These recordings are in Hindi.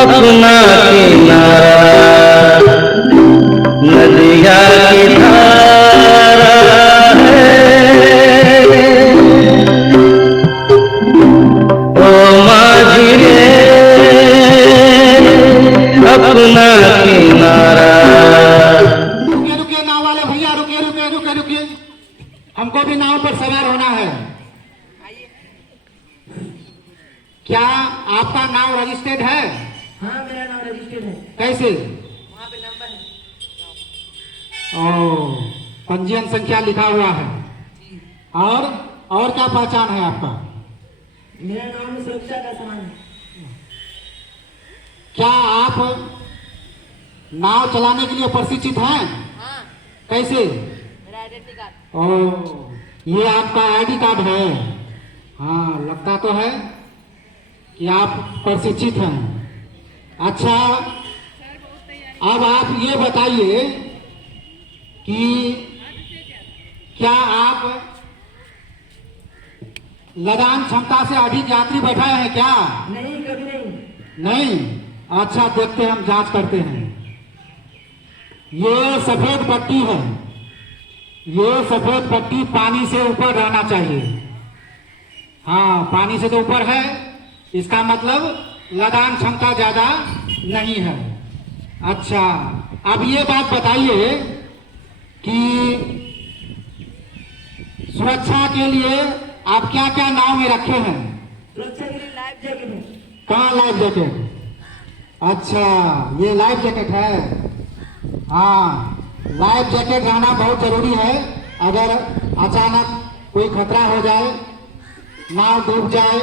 अपना किनारा नदिया की धारा है। ओ माझी रे अपना किनारा। रुकिए रुकिए नाव वाले भैया, रुकिए रुकिए रुकिए रुकिए, हमको भी नाव पर सवार होना है। क्या आपका नाम रजिस्टर्ड है? हाँ, मेरा नाम रजिस्टर्ड है। कैसे? वहाँ पे नंबर है। ओ, पंजीयन संख्या लिखा हुआ है। और क्या पहचान है आपका? मेरा नाम सुरक्षा का सामान है। क्या आप नाव चलाने के लिए प्रशिक्षित हैं? हाँ, कैसे? मेरा आइडेंटिटी कार्ड। ओ, ये आपका आईडी कार्ड है। हाँ, लगता तो है कि आप प्रशिक्षित हैं। अच्छा, अब आप ये बताइए कि क्या आप लदान क्षमता से अधिक यात्री बैठाए हैं क्या? नहीं, कभी नहीं। नहीं? अच्छा, देखते हैं, हम जांच करते हैं। ये सफेद पट्टी है। ये सफेद पट्टी पानी से ऊपर रहना चाहिए। हाँ, पानी से तो ऊपर है, इसका मतलब लदान क्षमता ज्यादा नहीं है। अच्छा, अब ये बात बताइए कि सुरक्षा के लिए आप क्या क्या नाव में रखे हैं? सुरक्षा के लिए लाइफ जैकेट है। कहाँ लाइफ जैकेट? अच्छा, ये लाइफ जैकेट है। हाँ, लाइफ जैकेट रहना बहुत जरूरी है। अगर अचानक कोई खतरा हो जाए, नाव डूब जाए,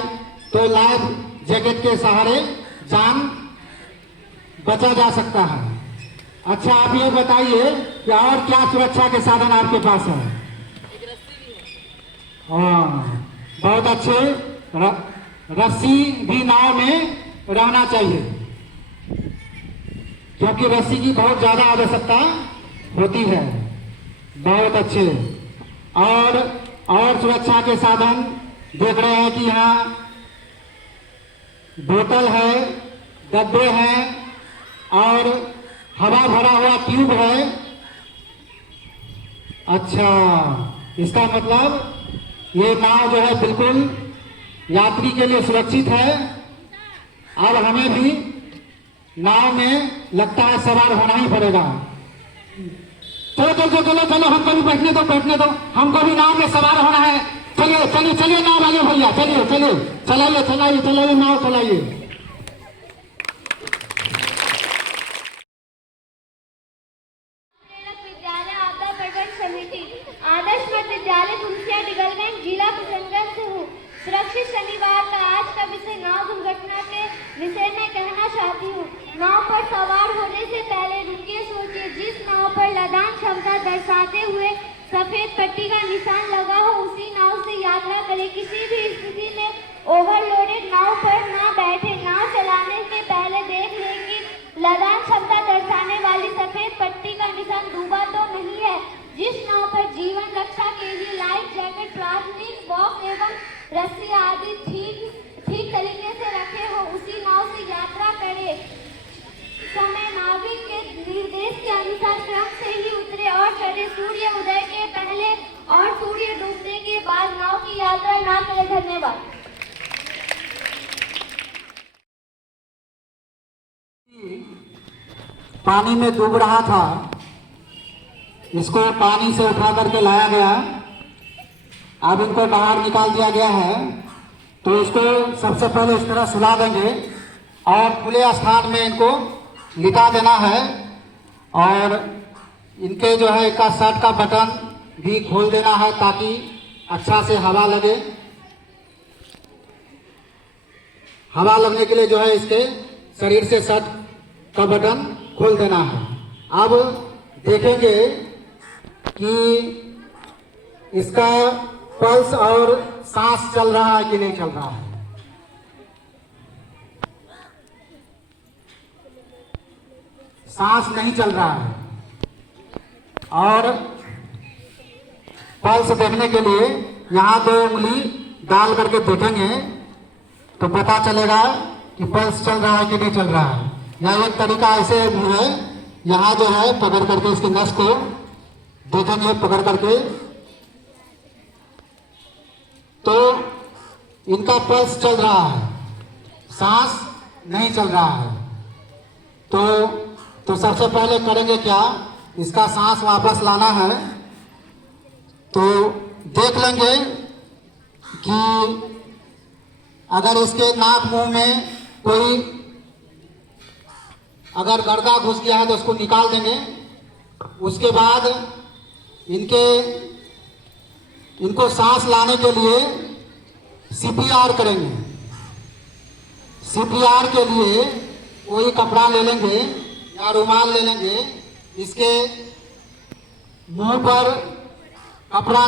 तो लाइफ जैकेट के सहारे जान बचा जा सकता है। अच्छा, आप ये बताइए कि और क्या सुरक्षा के साधन आपके पास है? एक रस्सी भी है। हाँ, बहुत अच्छे। रस्सी भी नाव में रहना चाहिए, क्योंकि रस्सी की बहुत ज्यादा आवश्यकता होती है। बहुत अच्छे। और सुरक्षा के साधन देख रहे हैं कि यहाँ बोतल है, डब्बे हैं और हवा भरा हुआ ट्यूब है। अच्छा, इसका मतलब ये नाव जो है बिल्कुल यात्री के लिए सुरक्षित है। अब हमें भी नाव में लगता है सवार होना ही पड़ेगा। चलो चलो चलो चलो, हमको भी बैठने दो, बैठने दो, हमको भी नाव में सवार होना है। चलिए चलिए चलिए नाव वाले भैया, चलिए चलिए, चलाइए चलाइए चलाइए, नाव चलाइए। विद्यालय आपदा प्रबंधन समिति आदर्श मध्य विद्यालय कुंसिया डिगलगंज जिला किशनगंज से हूँ। सुरक्षित शनिवार का आज का विषय नाव दुर्घटना के विषय में कहना चाहती हूँ। नाव पर सवार होने से पहले रुकिए, सोचिए। जिस नाव पर लदान क्षमता दर्शाते हुए सफेद पट्टी का निशान लगा हो, उसी नाव से यात्रा करें। किसी भी स्थिति में ओवरलोडेड नाव पर ना बैठे। नाव चलाने से पहले देख लें कि लदान क्षमता दर्शाने वाली सफेद पट्टी का निशान डूबा तो नहीं है। जिस नाव पर जीवन रक्षा के लिए लाइफ जैकेट, प्राथमिक बॉक्स एवं रस्सी आदि ठीक तरीके से रखे हो, उसी नाव से यात्रा करें। समय नाविक के निर्देश के अनुसार क्रम से ही उतरे और चले। सूर्य उदय के पहले और सूर्य डूबने के बाद नाव की यात्रा ना करें। धन्यवाद। पानी में डूब रहा था, इसको पानी से उठा करके लाया गया। अब इनको बाहर निकाल दिया गया है, तो इसको सबसे पहले इस तरह सुला देंगे और खुले स्थान में इनको लिटा देना है। और इनके जो है इनका शर्ट का बटन भी खोल देना है, ताकि अच्छा से हवा लगे। हवा लगने के लिए जो है इसके शरीर से शर्ट का बटन खोल देना है। अब देखेंगे कि इसका पल्स और सांस चल रहा है कि नहीं चल रहा है। सांस नहीं चल रहा है। और पल्स देखने के लिए यहाँ 2 उंगली डाल करके देखेंगे तो पता चलेगा कि पल्स चल रहा है कि नहीं चल रहा है। या एक तरीका ऐसे भी है, यहाँ जो है पकड़ करके इसकी नस को देखेंगे, पकड़ करके तो इनका पल्स चल रहा है, सांस नहीं चल रहा है। तो सबसे पहले करेंगे क्या, इसका सांस वापस लाना है। तो देख लेंगे कि अगर इसके नाक मुंह में कोई अगर गर्दा घुस गया है तो उसको निकाल देंगे। उसके बाद इनको सांस लाने के लिए सीपीआर करेंगे। सीपीआर के लिए कोई कपड़ा ले लेंगे या रुमाल ले लेंगे, इसके मुंह पर कपड़ा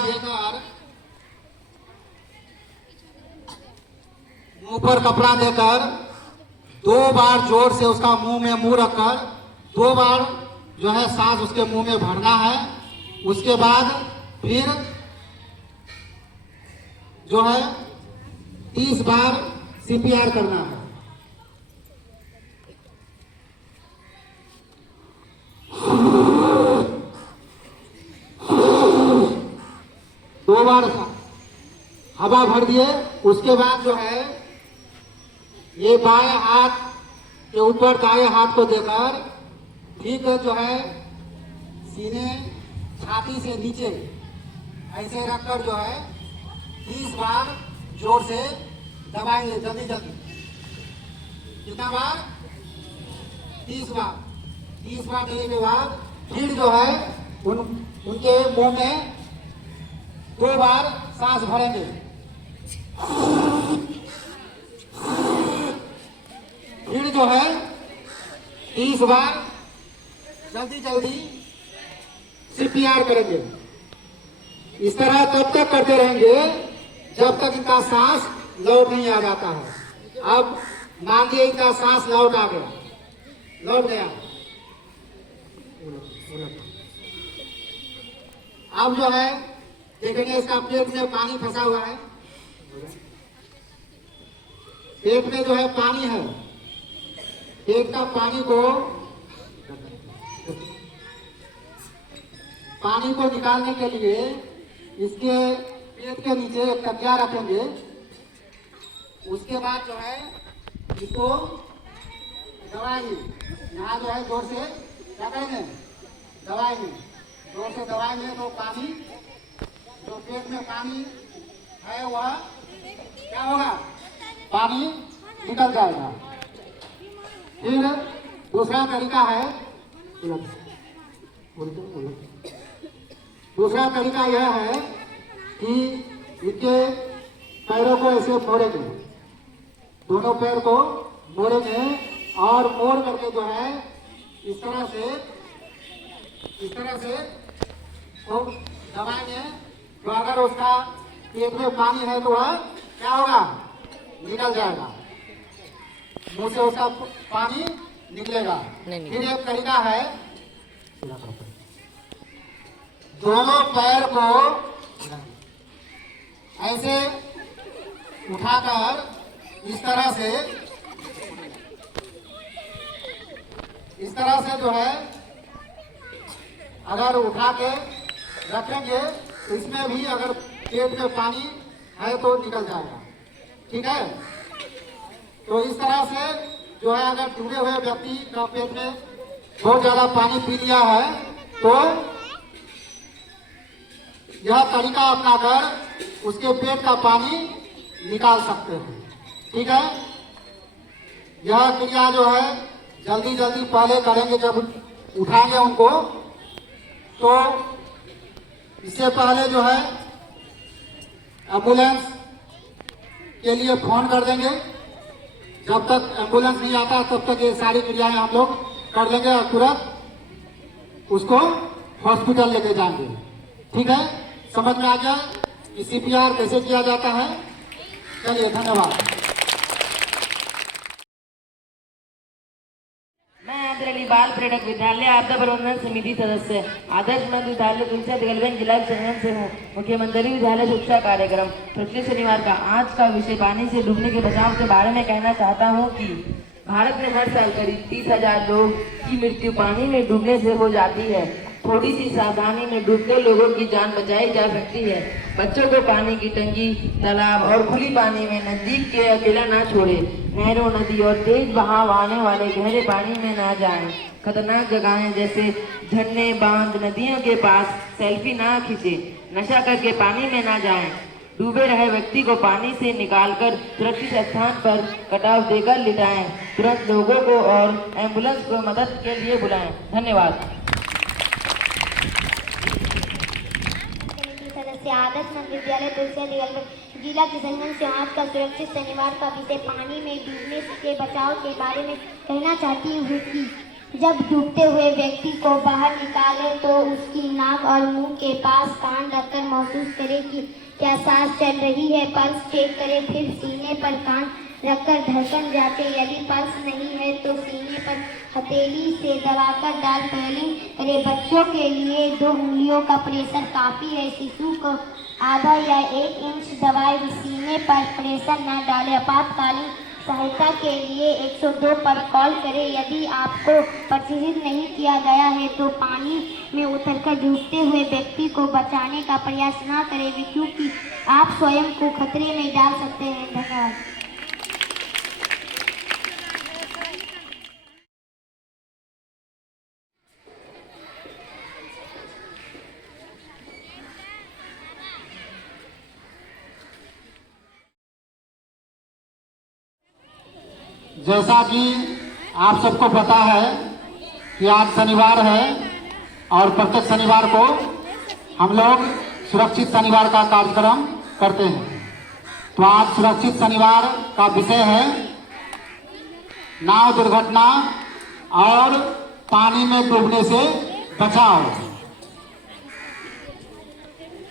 देकर दो बार जोर से उसका मुंह में मुंह रखकर 2 बार जो है सांस उसके मुंह में भरना है। उसके बाद फिर जो है 30 बार सीपीआर करना है। दो बार हवा भर दिए। उसके बाद जो है ये बाएं हाथ के ऊपर दाएं हाथ को देकर ठीक है जो है सीने छाती से नीचे ऐसे रखकर जो है 30 बार जोर से दबाएंगे, जल्दी जल्दी। कितना बार? 30 बार। 30 बार देने के बाद फिर जो है उनके मुंह में 2 बार सांस भरेंगे। फिर जो है 30 बार जल्दी जल्दी सीपीआर करेंगे। इस तरह तब तक करते रहेंगे जब तक इनका सांस लौट नहीं आ जाता है। अब मान लीजिए इनका सांस लौट आ गया, लौट गया। अब जो है देखेंगे इसका पेट में पानी फंसा हुआ है, पेट में जो है पानी है। पेट का पानी को निकालने के लिए इसके पेट के नीचे एक तकिया रखेंगे। उसके बाद जो है इसको दबाएंगे, यहाँ जो है जोर से दबाएंगे, जोर से दबाएंगे तो पानी जो पेट में पानी है वह क्या होगा, पानी निकल जाएगा। फिर दूसरा तरीका है, दूसरा तरीका यह है कि इनके पैरों को ऐसे मोड़ेंगे, दोनों पैर को मोड़ेंगे और मोड़ करके जो है इस तरह से तो दबाएंगे। तो अगर उसका पेट में पानी है तो वह क्या होगा, निकल जाएगा, मुंह से उसका पानी निकलेगा। फिर एक तरीका है, दोनों पैर को ऐसे उठाकर इस तरह से जो है अगर उठा के रखेंगे तो इसमें भी अगर पेट में पानी है तो निकल जाएगा। ठीक है, तो इस तरह से जो है अगर डूबे हुए व्यक्ति का पेट में बहुत ज्यादा पानी पी लिया है तो यह तरीका अपनाकर उसके पेट का पानी निकाल सकते हैं। ठीक है, यह क्रिया जो है जल्दी जल्दी पहले करेंगे जब उठाएंगे उनको। तो इससे पहले जो है एम्बुलेंस के लिए फोन कर देंगे। जब तक एम्बुलेंस नहीं आता तब तक ये सारी क्रियाएं हम लोग कर लेंगे और तुरंत उसको हॉस्पिटल लेके जाएंगे। ठीक है, समझ में आ गया कि सीपीआर कैसे किया जाता है। चलिए, धन्यवाद। मैं हैदर अली बाल पर्यटक विद्यालय आपदा प्रबंधन समिति सदस्य आदर्श मध्य विद्यालय तुलसिया दिगलगंज जिला किशनगंज से हूँ। मुख्यमंत्री विद्यालय शिक्षा कार्यक्रम पिछले शनिवार का आज का विषय पानी से डूबने के बचाव के बारे में कहना चाहता हूँ कि भारत में हर साल करीब 30,000 लोग की मृत्यु पानी में डूबने से हो जाती है। थोड़ी सी सावधानी में डूबते लोगों की जान बचाई जा सकती है। बच्चों को पानी की टंकी, तालाब और खुली पानी में नजदीक के अकेला ना छोड़े। नहरों, नदी और तेज बहाव आने वाले गहरे पानी में ना जाएं। खतरनाक जगहें जैसे झरने, बांध, नदियों के पास सेल्फी ना खींचे। नशा करके पानी में ना जाएं। डूबे रहे व्यक्ति को पानी से निकालकर सुरक्षित स्थान पर कटाव देकर लिटाएं। तुरंत लोगों को और एम्बुलेंस को मदद के लिए बुलाएं। धन्यवाद। सदस्य आदर्श मध्य विद्यालय तुलसिया दिगलगंज जिला किशनगंज से आज का सुरक्षित शनिवार का विषय पानी में डूबने के बचाव के बारे में कहना चाहती हूँ कि जब डूबते हुए व्यक्ति को बाहर निकालें तो उसकी नाक और मुंह के पास कान रखकर महसूस करें कि क्या सांस चल रही है। पल्स चेक करें, फिर सीने पर कान रखकर धड़कन जांचें। यदि पल्स नहीं है तो सीने पर हथेली से दबाकर डाल पहले करें। बच्चों के लिए 2 उंगलियों का प्रेशर काफ़ी है। शिशु को आधा या 1 इंच दवाई सीने पर प्रेशर न डालें। आपातकालीन सहायता के लिए 102 पर कॉल करें। यदि आपको प्रशिक्षित नहीं किया गया है तो पानी में उतरकर डूबते हुए व्यक्ति को बचाने का प्रयास न करें, क्योंकि आप स्वयं को खतरे में डाल सकते हैं। धन्यवाद। जैसा कि आप सबको पता है कि आज शनिवार है और प्रत्येक शनिवार को हम लोग सुरक्षित शनिवार का कार्यक्रम करते हैं। तो आज सुरक्षित शनिवार का विषय है नाव दुर्घटना और पानी में डूबने से बचाव।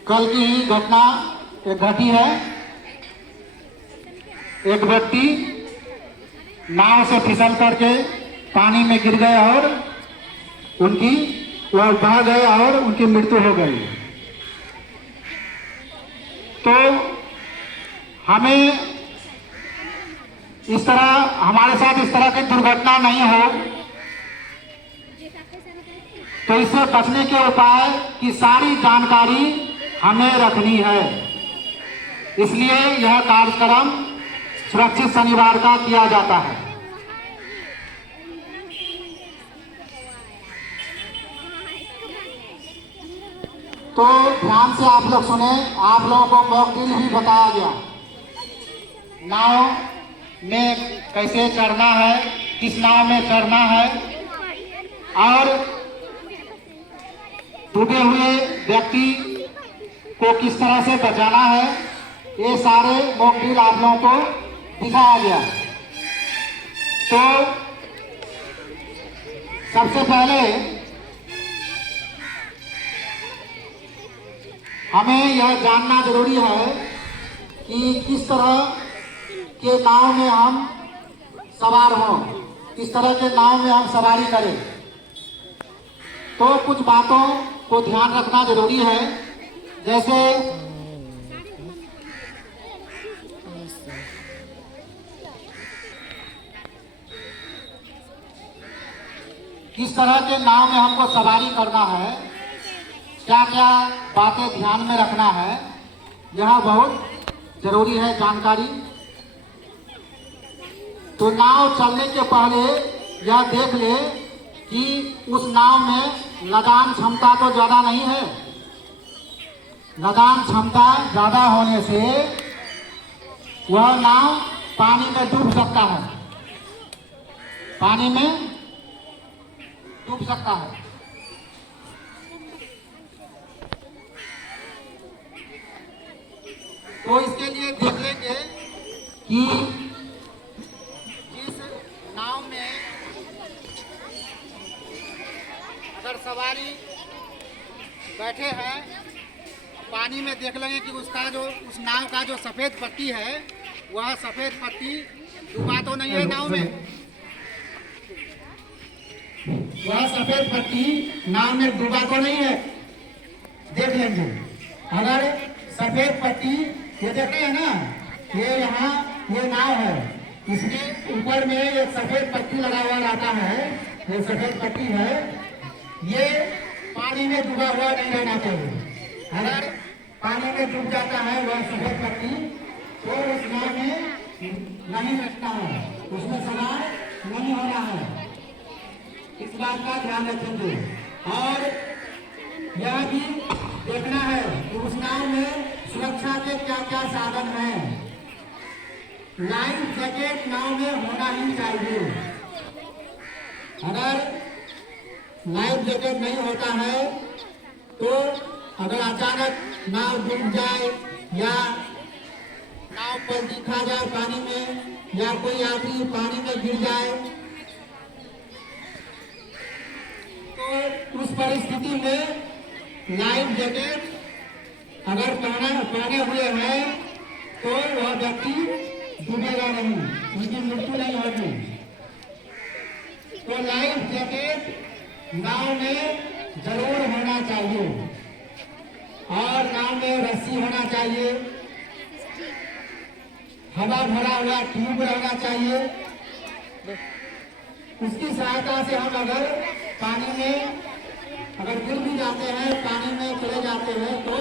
कल की ही घटना एक घटी है। एक व्यक्ति नाव से फिसल करके पानी में गिर गए और वह बह गए और उनकी मृत्यु हो गई। तो हमें इस तरह हमारे साथ इस तरह की दुर्घटना नहीं हो, तो इससे बचने के उपाय की सारी जानकारी हमें रखनी है। इसलिए यह कार्यक्रम सुरक्षित शनिवार का किया जाता है। तो ध्यान से आप लोग सुने। आप लोगों को मॉक ड्रिल भी बताया गया। नाव में कैसे चढ़ना है, किस नाव में चढ़ना है और डूबे हुए व्यक्ति को किस तरह से बचाना है, ये सारे मॉक ड्रिल आप लोगों को दिखाया गया। तो सबसे पहले हमें यह जानना जरूरी है कि किस तरह के नाव में हम सवार हों, किस तरह के नाव में हम सवारी करें। तो कुछ बातों को ध्यान रखना जरूरी है। जैसे किस तरह के नाव में हमको सवारी करना है, क्या क्या बातें ध्यान में रखना है, यह बहुत जरूरी है जानकारी। तो नाव चलने के पहले यह देख ले कि उस नाव में लदान क्षमता तो ज़्यादा नहीं है। लदान क्षमता ज़्यादा होने से वह नाव पानी में डूब सकता है, पानी में डूब सकता है। तो इसके लिए देख लेंगे कि जिस नाव में अगर सवारी बैठे हैं, पानी में देख लेंगे कि उस नाव का जो सफ़ेद पट्टी है, वह सफ़ेद पट्टी डूबा तो नहीं है नाव में। वह सफेद पट्टी नाव में डूबा तो नहीं है, देख लेंगे। अगर सफेद पट्टी ये देख रहे हैं ना, ये यहाँ ये नाव है, इसके ऊपर में एक सफेद पट्टी लगा हुआ रहता है, ये सफेद पट्टी है, ये पानी में डूबा हुआ नहीं रहना चाहिए। अगर पानी में डूब जाता है वह सफेद पट्टी, तो उस नाव में नहीं रखना है, उसमें सवार नहीं होना है। इस बात का ध्यान रखेंगे। और यह भी देखना है कि उस नाव में सुरक्षा के क्या क्या साधन हैं। लाइफ जैकेट नाव में होना ही चाहिए। अगर लाइफ जैकेट नहीं होता है तो अगर अचानक नाव डूब जाए या नाव पर दिखा जाए पानी में, या कोई यात्री पानी में गिर जाए, तो उस परिस्थिति में लाइफ जैकेट अगर पहने हुए हैं तो वह व्यक्ति डूबेगा नहीं, उनकी मृत्यु नहीं होगी। तो लाइफ जैकेट नाव में जरूर होना चाहिए, और नाव में रस्सी होना चाहिए, हवा भरा हुआ ट्यूब रहना चाहिए। उसकी सहायता से हम अगर पानी में अगर गिर भी जाते हैं, पानी में चले जाते हैं, तो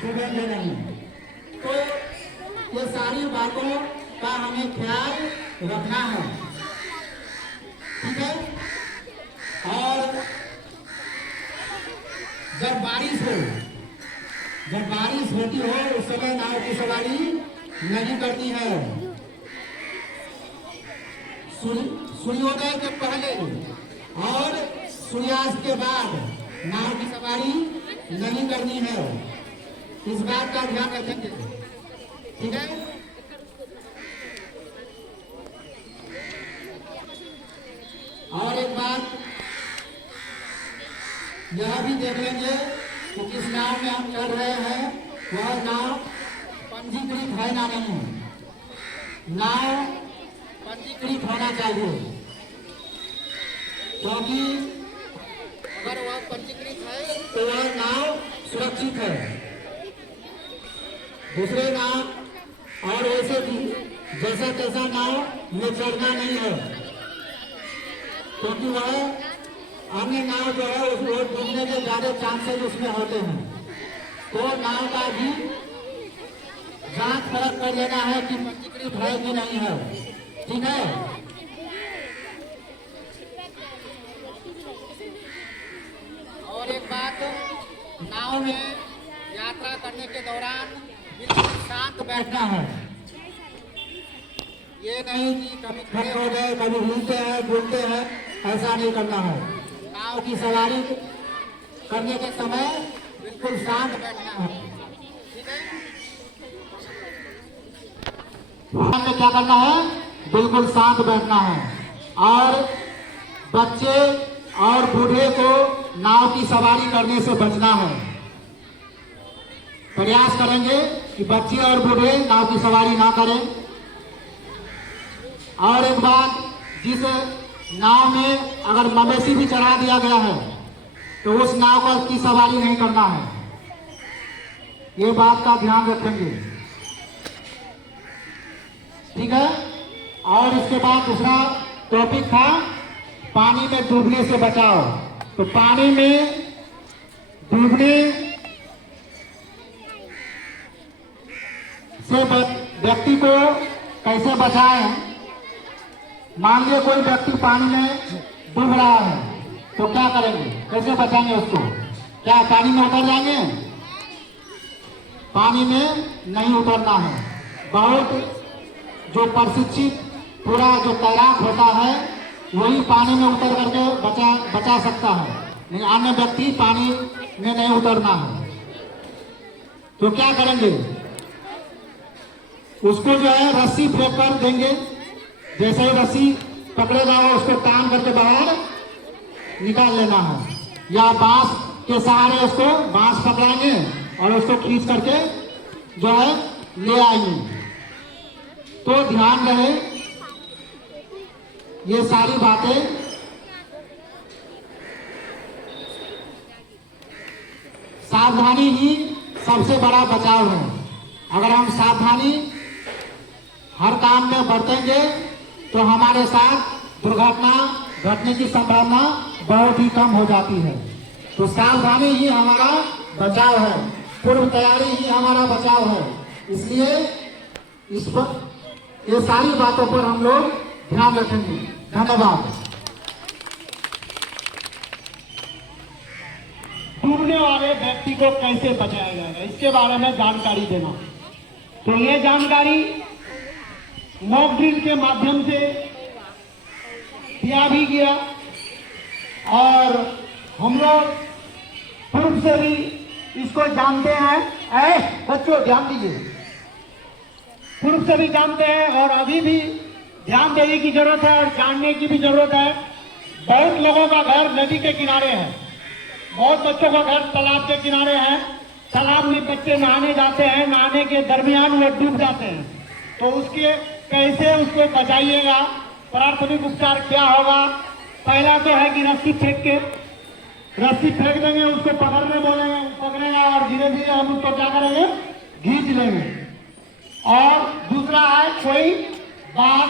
डूबेंगे नहीं। तो ये सारी बातों का हमें ख्याल रखना है, ठीक है। और जब बारिश होती हो उस समय नाव की सवारी नहीं करती है। सूर्योदय के पहले और सूर्यास्त के बाद नाव की सवारी नहीं करनी है, इस बात का ध्यान रखेंगे, ठीक है। और एक बात यह भी देख लेंगे कि जिस नाव में हम चल रहे हैं वह नाव पंजीकृत है ना नहीं। नाव पंजीकृत होना चाहिए, क्योंकि अगर वह पंजीकृत है तो वह नाव सुरक्षित है। दूसरे नाव और वैसे भी जैसा तैसा नाव में चढ़ना नहीं है, क्योंकि वह अन्य नाव जो है उसको डूबने के ज्यादा चांसेस उसमें होते हैं। तो नाव का भी जांच परख कर लेना है कि पंजीकृत है कि नहीं है, ठीक है। और एक बात, नाव में यात्रा करने के दौरान बिल्कुल शांत बैठना है। ये नहीं कि कभी खड़े हो गए, कभी हिलते हैं बोलते हैं, ऐसा नहीं करना है। नाव की सवारी करने के समय बिल्कुल शांत बैठना है, ठीक है। में क्या करना है, बिल्कुल शांत बैठना है। और बच्चे और बूढ़े को नाव की सवारी करने से बचना है। प्रयास करेंगे कि बच्चे और बूढ़े नाव की सवारी ना करें। और एक बात, जिस नाव में अगर मवेशी भी चढ़ा दिया गया है तो उस नाव पर की सवारी नहीं करना है, ये बात का ध्यान रखेंगे, ठीक है। और इसके बाद दूसरा टॉपिक था पानी में डूबने से बचाओ। तो पानी में डूबने से व्यक्ति को कैसे बचाएं। मान लीजिए कोई व्यक्ति पानी में डूब रहा है तो क्या करेंगे, कैसे बचाएंगे उसको? क्या पानी में उतर जाएंगे? पानी में नहीं उतरना है। बहुत जो प्रशिक्षित पूरा जो तैराक होता है वही पानी में उतर करके बचा सकता है, लेकिन अन्य व्यक्ति पानी में नहीं उतरना है। तो क्या करेंगे, उसको जो है रस्सी फेंक कर देंगे। जैसे ही रस्सी पकड़ेगा उसको टांग करके बाहर निकाल लेना है, या बांस के सहारे उसको बांस पकड़ाएंगे और उसको खींच करके जो है ले आएंगे। तो ध्यान रहे ये सारी बातें सावधानी ही सबसे बड़ा बचाव है। अगर हम सावधानी हर काम में बरतेंगे तो हमारे साथ दुर्घटना घटने की संभावना बहुत ही कम हो जाती है। तो सावधानी ही हमारा बचाव है, पूर्व तैयारी ही हमारा बचाव है। इसलिए इस पर ये सारी बातों पर हम लोग ध्यान रखेंगे। धन्यवाद। डूबने वाले व्यक्ति को कैसे बचाया जाएगा, इसके बारे में जानकारी देना। तो ये जानकारी मॉक ड्रिल के माध्यम से दिया भी गया और हम लोग पूर्व से भी इसको जानते हैं। बच्चों ध्यान दीजिए, पूर्व से भी जानते हैं और अभी भी ध्यान देने की जरूरत है और जानने की भी जरूरत है। बहुत लोगों का घर नदी के किनारे है, बहुत बच्चों का घर तालाब के किनारे है। तालाब में बच्चे नहाने जाते हैं, नहाने के दरमियान वो डूब जाते हैं। तो उसके कैसे उसको बचाइएगा, प्राथमिक उपचार क्या होगा? पहला तो है कि रस्सी फेंक देंगे, उसको पकड़ने बोलेंगे, पकड़ेगा और धीरे धीरे हम उसको क्या करेंगे, खींच लेंगे। और दूसरा है कोई बात